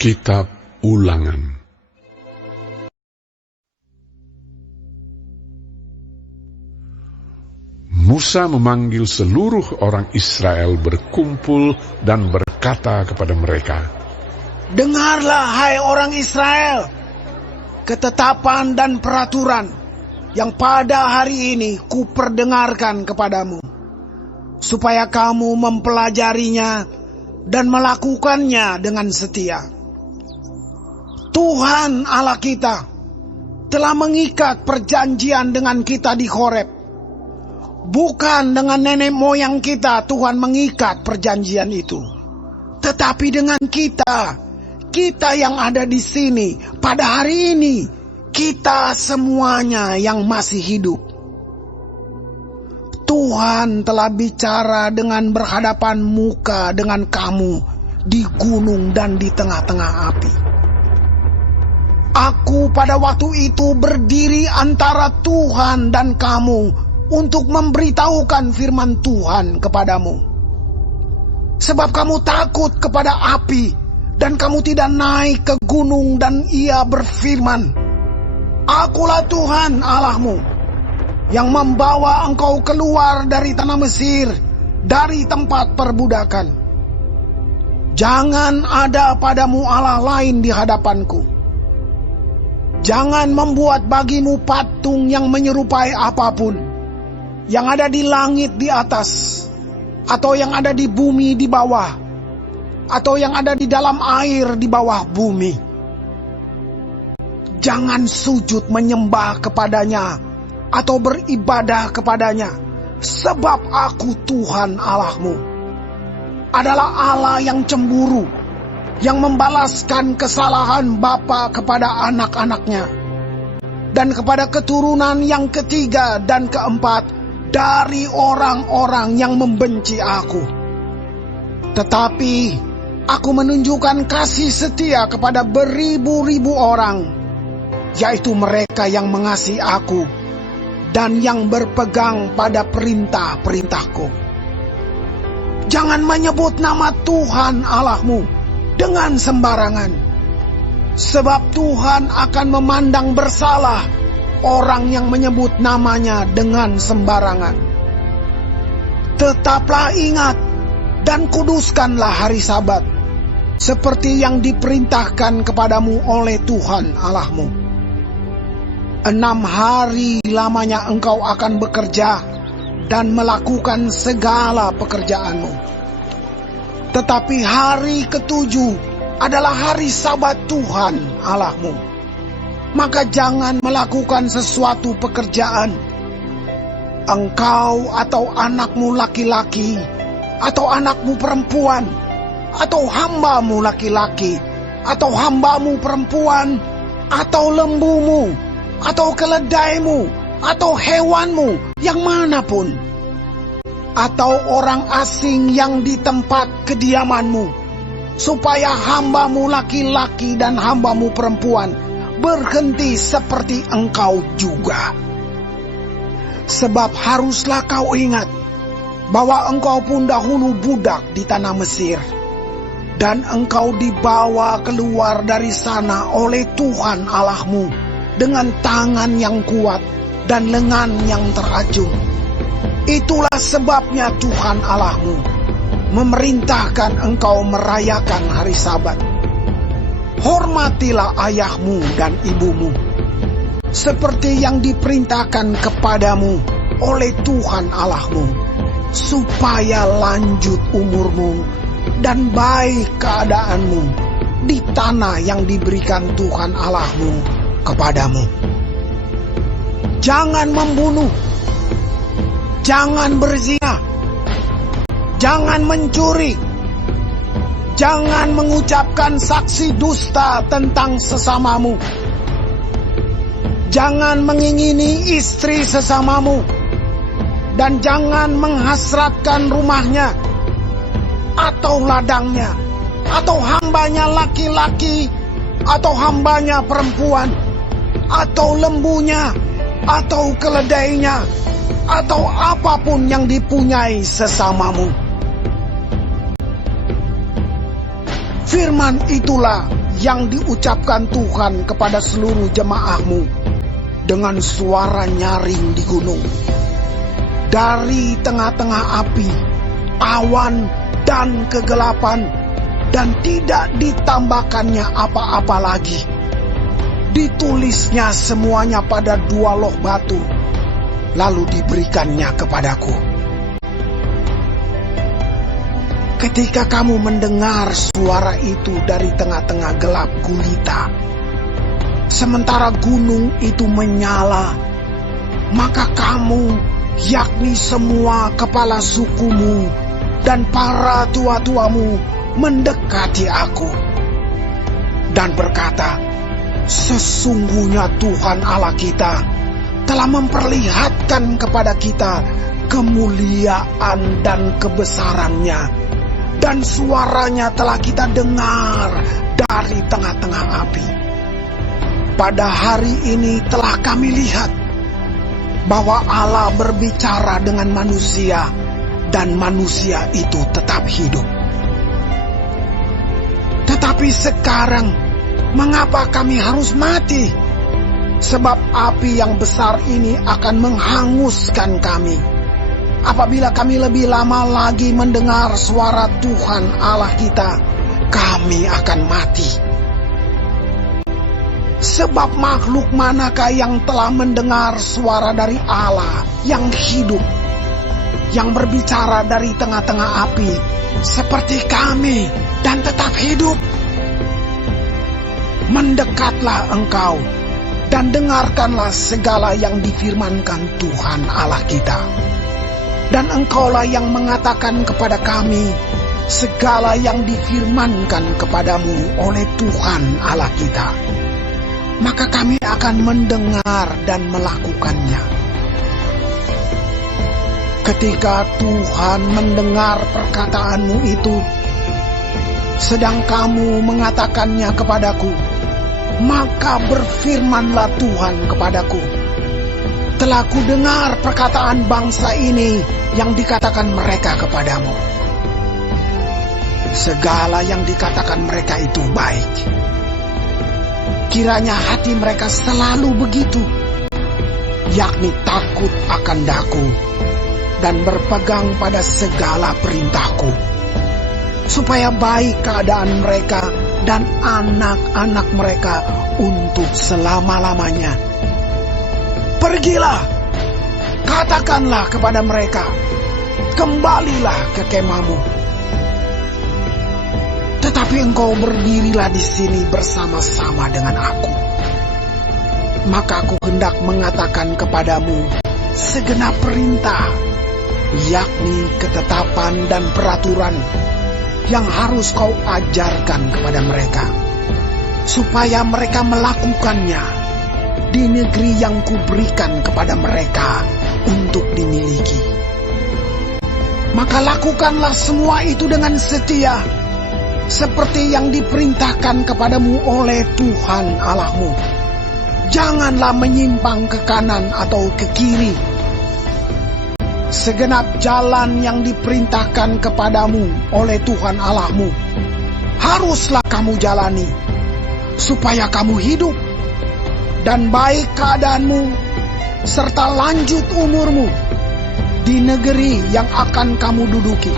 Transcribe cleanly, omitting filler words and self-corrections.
Kitab Ulangan. Musa memanggil seluruh orang Israel berkumpul dan berkata kepada mereka, "Dengarlah, hai orang Israel, ketetapan dan peraturan yang pada hari ini kuperdengarkan kepadamu, supaya kamu mempelajarinya dan melakukannya dengan setia. Tuhan Allah kita telah mengikat perjanjian dengan kita di Horeb. Bukan dengan nenek moyang kita Tuhan mengikat perjanjian itu, tetapi dengan kita yang ada di sini pada hari ini, kita semuanya yang masih hidup. Tuhan telah bicara dengan berhadapan muka dengan kamu di gunung dan di tengah-tengah api. Aku pada waktu itu berdiri antara Tuhan dan kamu untuk memberitahukan firman Tuhan kepadamu. Sebab kamu takut kepada api dan kamu tidak naik ke gunung, dan ia berfirman, Akulah Tuhan Allahmu yang membawa engkau keluar dari tanah Mesir, dari tempat perbudakan. Jangan ada padamu Allah lain di hadapanku. Jangan membuat bagimu patung yang menyerupai apapun, yang ada di langit di atas, atau yang ada di bumi di bawah, atau yang ada di dalam air di bawah bumi. Jangan sujud menyembah kepadanya atau beribadah kepadanya, sebab aku Tuhan Allahmu adalah Allah yang cemburu, yang membalaskan kesalahan bapa kepada anak-anaknya, dan kepada keturunan yang ketiga dan keempat dari orang-orang yang membenci aku. Tetapi aku menunjukkan kasih setia kepada beribu-ribu orang, yaitu mereka yang mengasihi aku dan yang berpegang pada perintah-perintahku. Jangan menyebut nama Tuhan Allahmu dengan sembarangan, sebab Tuhan akan memandang bersalah orang yang menyebut namanya dengan sembarangan. Tetaplah ingat dan kuduskanlah hari Sabat, seperti yang diperintahkan kepadamu oleh Tuhan Allahmu. 6 hari lamanya engkau akan bekerja dan melakukan segala pekerjaanmu. Tetapi hari ketujuh adalah hari Sabat Tuhan Allahmu. Maka jangan melakukan sesuatu pekerjaan, engkau atau anakmu laki-laki, atau anakmu perempuan, atau hambamu laki-laki, atau hambamu perempuan, atau lembumu, atau keledaimu, atau hewanmu yang manapun, atau orang asing yang di tempat kediamanmu, supaya hambamu laki-laki dan hambamu perempuan berhenti seperti engkau juga. Sebab haruslah kau ingat bahwa engkau pun dahulu budak di tanah Mesir, dan engkau dibawa keluar dari sana oleh Tuhan Allahmu dengan tangan yang kuat dan lengan yang terajung. Itulah sebabnya Tuhan Allahmu memerintahkan engkau merayakan hari Sabat. Hormatilah ayahmu dan ibumu, seperti yang diperintahkan kepadamu oleh Tuhan Allahmu, supaya lanjut umurmu dan baik keadaanmu di tanah yang diberikan Tuhan Allahmu kepadamu. Jangan membunuh, jangan berzina, jangan mencuri, jangan mengucapkan saksi dusta tentang sesamamu, jangan mengingini istri sesamamu, dan jangan menghasratkan rumahnya, atau ladangnya, atau hambanya laki-laki, atau hambanya perempuan, atau lembunya, atau keledainya, atau apapun yang dipunyai sesamamu. Firman itulah yang diucapkan Tuhan kepada seluruh jemaah-Mu dengan suara nyaring di gunung. Dari tengah-tengah api, awan, dan kegelapan, dan tidak ditambahkannya apa-apa lagi. Ditulisnya semuanya pada 2 loh batu, lalu diberikannya kepadaku. Ketika kamu mendengar suara itu dari tengah-tengah gelap gulita, sementara gunung itu menyala, maka kamu, yakni semua kepala sukumu dan para tua-tuamu, mendekati aku dan berkata, sesungguhnya Tuhan Allah kita telah memperlihatkan kepada kita kemuliaan dan kebesarannya, dan suaranya telah kita dengar dari tengah-tengah api. Pada hari ini telah kami lihat bahwa Allah berbicara dengan manusia, dan manusia itu tetap hidup. Tetapi sekarang, mengapa kami harus mati? Sebab api yang besar ini akan menghanguskan kami. Apabila kami lebih lama lagi mendengar suara Tuhan Allah kita, kami akan mati. Sebab makhluk manakah yang telah mendengar suara dari Allah yang hidup, yang berbicara dari tengah-tengah api, seperti kami dan tetap hidup? Mendekatlah engkau dan dengarkanlah segala yang difirmankan Tuhan Allah kita. Dan engkaulah yang mengatakan kepada kami segala yang difirmankan kepadamu oleh Tuhan Allah kita. Maka kami akan mendengar dan melakukannya. Ketika Tuhan mendengar perkataanmu itu, sedang kamu mengatakannya kepadaku, maka berfirmanlah Tuhan kepadaku, telah kudengar perkataan bangsa ini yang dikatakan mereka kepadamu. Segala yang dikatakan mereka itu baik. Kiranya hati mereka selalu begitu, yakni takut akan daku dan berpegang pada segala perintahku, supaya baik keadaan mereka dan anak-anak mereka untuk selama-lamanya. Pergilah, katakanlah kepada mereka, kembalilah ke kemahmu. Tetapi engkau berdirilah di sini bersama-sama dengan aku. Maka aku hendak mengatakan kepadamu segenap perintah, yakni ketetapan dan peraturan yang harus kau ajarkan kepada mereka, supaya mereka melakukannya di negeri yang kuberikan kepada mereka untuk dimiliki. Maka lakukanlah semua itu dengan setia, seperti yang diperintahkan kepadamu oleh Tuhan Allahmu. Janganlah menyimpang ke kanan atau ke kiri. Segenap jalan yang diperintahkan kepadamu oleh Tuhan Allahmu haruslah kamu jalani, supaya kamu hidup dan baik keadaanmu, serta lanjut umurmu di negeri yang akan kamu duduki.